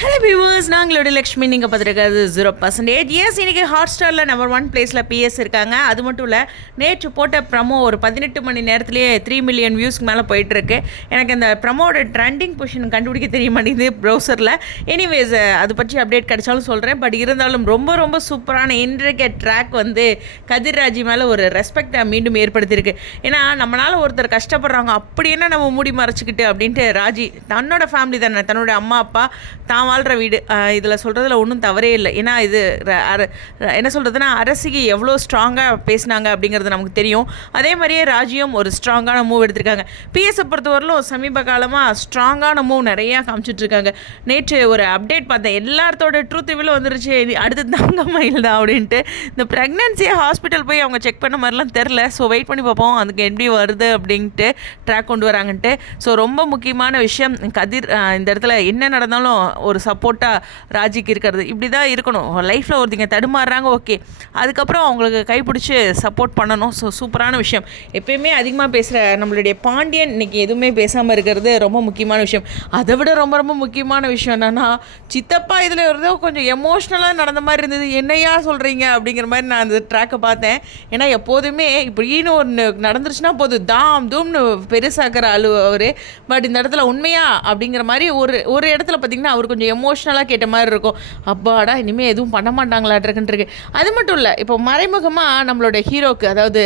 Hello viewers நாங்களோட லக்ஷ்மி. நீங்கள் பார்த்துருக்காது ஜீரோ பர்சன்டேஜ் எஸ் இன்றைக்கி ஹாட் ஸ்டாரில் நம்பர் ஒன் பிளேஸில் பிஎஸ் இருக்காங்க. அது மட்டும் இல்லை நேற்று போட்ட ப்ரமோ ஒரு பதினெட்டு மணி நேரத்துலேயே த்ரீ மில்லியன் வியூஸ்க்கு மேலே போயிட்டுருக்கு. எனக்கு அந்த ப்ரமோட ட்ரெண்டிங் பொசிஷன் கண்டுபிடிக்க தெரிய மாட்டேங்குது ப்ரௌசரில் எனிவேஸ் அது பற்றி அப்டேட் கிடைச்சாலும் சொல்கிறேன் பட் இருந்தாலும் ரொம்ப ரொம்ப சூப்பரான இன்றைக்கு ட்ராக் வந்து கதிர்ராஜி மேலே ஒரு ரெஸ்பெக்டை மீண்டும் ஏற்படுத்தியிருக்கு. ஏன்னா நம்மளால் ஒருத்தர் கஷ்டப்படுறாங்க அப்படி என்ன நம்ம மூடி மறைச்சிக்கிட்டு அப்படின்ட்டு ராஜி தன்னோட ஃபேமிலி தானே. தன்னோட அம்மா அப்பா தான் வாழ்கிற வீடு இதில் சொல்கிறதுல ஒன்றும் தவறே இல்லை. ஏன்னா இது ர- என்ன சொல்கிறதுனா அரசிக்கு எவ்வளோ ஸ்ட்ராங்காக பேசினாங்க அப்படிங்கிறது நமக்கு தெரியும். அதே மாதிரியே ராஜியும் ஒரு ஸ்ட்ராங்கான மூவ் எடுத்திருக்காங்க. பிஎஸ்ஸை பொறுத்தவரையிலும் சமீப காலமாக ஸ்ட்ராங்கான மூவ் நிறையா காமிச்சிட்ருக்காங்க. நேற்று ஒரு அப்டேட் பார்த்தேன். எல்லாத்தோட ட்ரூத் இவ்வளோ வந்துருச்சு. அடுத்து தங்க மயில் தான் அப்படின்ட்டு. இந்த ப்ரெக்னென்சியை ஹாஸ்பிட்டல் போய் அவங்க செக் பண்ண மாதிரிலாம் தெரில ஸோ வெயிட் பண்ணி பார்ப்போம். அதுக்கு எப்படி வருது அப்படின்ட்டு ட்ராக் கொண்டு வராங்கன்ட்டு. ஸோ ரொம்ப முக்கியமான விஷயம். கதிர் இந்த இடத்துல என்ன நடந்தாலும் ஒரு சப்போர்ட்டாக ராஜிக்கு இருக்கிறது. இப்படி தான் இருக்கணும் லைஃப்பில் ஒருத்தங்க தடுமாறுறாங்க ஓகே அதுக்கப்புறம் அவங்களுக்கு கைப்பிடிச்சி சப்போர்ட் பண்ணணும். ஸோ சூப்பரான விஷயம். எப்பயுமே அதிகமாக பேசுகிற நம்மளுடைய பாண்டியன் இன்னைக்கு எதுவுமே பேசாமல் இருக்கிறது ரொம்ப முக்கியமான விஷயம். அதை விட ரொம்ப ரொம்ப முக்கியமான விஷயம் என்னென்னா சித்தப்பா இதில் இருந்தோ கொஞ்சம் எமோஷ்னலாக நடந்த மாதிரி இருந்தது. என்னையா சொல்கிறீங்க அப்படிங்கிற மாதிரி நான் அந்த ட்ராக்கை பார்த்தேன். ஏன்னா எப்போதுமே இப்படின்னு ஒன்று நடந்துருச்சுன்னா போதும். தாம் தூம்னு பெருசாக்கிற அழு அவர். பட் இந்த இடத்துல உண்மையா? அப்படிங்கிற மாதிரி ஒரு ஒரு இடத்துல பார்த்தீங்கன்னா அவர் கொஞ்சம் எமோஷ்னலாக கேட்ட மாதிரி இருக்கும். அப்பாடா இனிமேல் எதுவும் பண்ண மாட்டாங்களாட்டிருக்குன்றிருக்கு அது மட்டும் இல்லை இப்போ மறைமுகமாக நம்மளோட ஹீரோக்கு அதாவது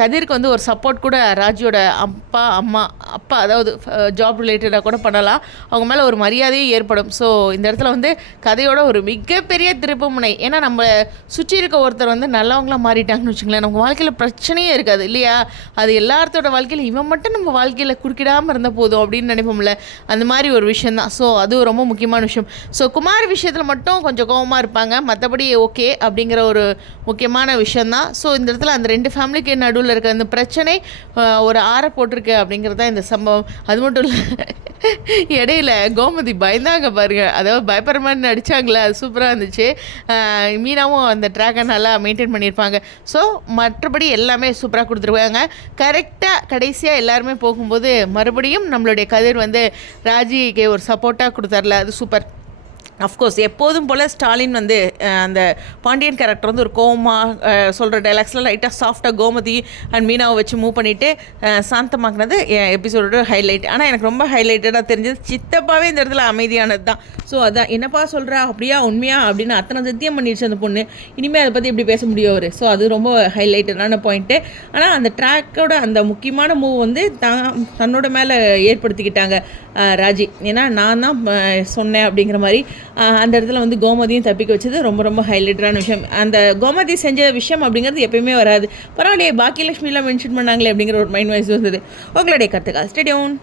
கதிர்க்கு கதிருக்கு வந்து ஒரு சப்போர்ட் கூட ராஜியோட அப்பா அம்மா அப்பா அதாவது ஜாப் ரிலேட்டடாக கூட பண்ணலாம். அவங்க மேலே ஒரு மரியாதையும் ஏற்படும். ஸோ இந்த இடத்துல வந்து கதையோட ஒரு மிகப்பெரிய திருப்புமுனை ஏன்னா நம்ம சுற்றி இருக்க ஒருத்தர் வந்து நல்லவங்களா மாறிட்டாங்கன்னு வச்சுங்களேன் நம்ம வாழ்க்கையில் பிரச்சனையே இருக்காது இல்லையா? அது எல்லாத்தோட வாழ்க்கையில் இவன் மட்டும் நம்ம வாழ்க்கையில் குறுக்கிடாமல் இருந்த போதும் அப்படின்னு நினைப்போம்ல. அந்த மாதிரி ஒரு விஷயம் தான் ஸோ அது ரொம்ப முக்கியம். முக்கியமான விஷயம். ஸோ குமார் விஷயத்தில் மட்டும் கொஞ்சம் கோவமாக இருப்பாங்க. மற்றபடி ஓகே அப்படிங்கிற ஒரு முக்கியமான விஷயந்தான் ஸோ இந்த இடத்துல அந்த ரெண்டு ஃபேமிலிக்கு நடுவில் இருக்க அந்த பிரச்சனை ஒரு ஆற போட்டிருக்கு அப்படிங்கிறது தான் இந்த சம்பவம். அது மட்டும் இல்லை இடையில கோமதி பயந்தாங்க பாருங்க. அதாவது பயப்படுற மாதிரி நடித்தாங்களே அது சூப்பராக இருந்துச்சு. மீனாவும் அந்த ட்ராக்கை நல்லா மெயின்டைன் பண்ணியிருப்பாங்க. ஸோ மற்றபடி எல்லாமே சூப்பராக கொடுத்துருவாங்க கரெக்டாக கடைசியாக எல்லாருமே போகும்போது மறுபடியும் நம்மளுடைய கதிர் வந்து ராஜிக்கு ஒரு சப்போர்ட்டாக கொடுத்தார்ல அது சூப்பர் அஃப்கோர்ஸ் எப்போதும் போல் ஸ்டாலின் வந்து அந்த பாண்டியன் கேரக்டர் வந்து ஒரு கோமா சொல்கிற டைலாக்ஸ்லாம் லைட்டாக சாஃப்டாக கோமதி அண்ட் மீனாவை வச்சு மூவ் பண்ணிவிட்டு சாந்தமாக்குனது என் எபிசோடோட ஹைலைட் ஆனால் எனக்கு ரொம்ப ஹைலைட்டடாக தெரிஞ்சது சித்தப்பாவே இந்த இடத்துல அமைதியானது தான். ஸோ அதான் என்னப்பா சொல்கிறா அப்படியா? உண்மையா? அப்படின்னு அத்தனை சத்தியம் பண்ணிடுச்சு அந்த பொண்ணு. இனிமேல் அதை பற்றி எப்படி பேச முடியும் அவர்? ஸோ அது ரொம்ப ஹைலைட்டடான பாயிண்ட்டு ஆனால் அந்த ட்ராக்கோட அந்த முக்கியமான மூவ் வந்து தான் தன்னோட மேலே ஏற்படுத்திக்கிட்டாங்க ராஜி. ஏன்னா நான் தான் சொன்னேன் அப்படிங்கிற மாதிரி அந்த இடத்துல வந்து கோமதியும் தப்பிக்க வச்சது ரொம்ப ரொம்ப ஹைலைட்டரான விஷயம். அந்த கோமதி செஞ்ச விஷயம் அப்படிங்கிறது எப்பயுமே வராது. பரவாயில்லையே பாக்கியலட்சுமிலாம் மென்ஷன் பண்ணாங்களே அப்படிங்கிற ஒரு மைண்ட் வைஸ் வந்தது. உங்களுடைய கருத்துக்கா ஸ்டேடியோன்